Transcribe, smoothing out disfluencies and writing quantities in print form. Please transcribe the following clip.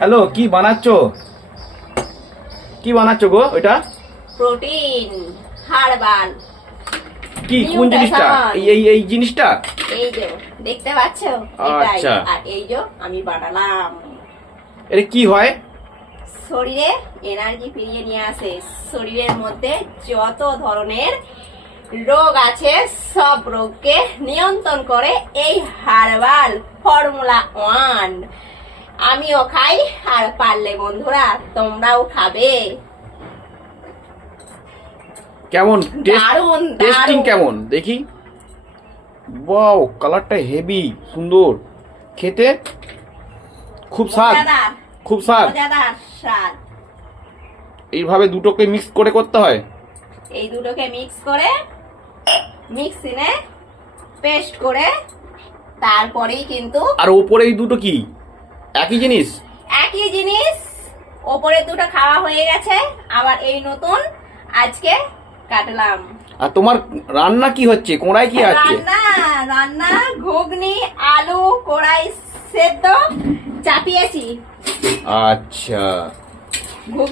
Hello, কি বানাচ্ছো? কি বানাচ্ছো গো? ওইটা প্রোটিন হার্বাল কি, কোন জিনিসটা? এই জিনিসটা এই যে দেখতে পাচ্ছো, এটাই। আচ্ছা। আর এই যে আমি বানালাম। এটা কি হয়? শরীরে এনার্জি ফিরিয়ে নিয়ে আসে। শরীরের মধ্যে যত ধরনের রোগ আছে সব রোগকে নিয়ন্ত্রণ করে এই হার্বাল ফর্মুলা 1। আমিও খাই, আর পারলে বন্ধুরা তোমরাও খাবে। কেমন দারুণ টেস্টিং দারুণ। কেমন দেখি? ওয়াও, কালারটা হেভি সুন্দর, খেতে খুব স্বাদ, মজাদার, খুব স্বাদ। মজাদার স্বাদ। এইভাবে দুটোকে মিক্স করে করতে হয়। এই দুটোকে মিক্স করে মিক্সিনে পেস্ট করে তারপরেই কিন্তু আর ওপরে এই দুটো কি একই জিনিস? একই জিনিস। ওপরে দুটো খাওয়া হয়ে গেছে, আবার এই নতুন আজকে কাটলাম। আর তোমার রান্না কি হচ্ছে? কোড়ায় কি আছে? রান্না রান্না ঘুগনি, আলু কড়াই সেদ্ধ চাপিয়েছি। আচ্ছা। ঘুগনি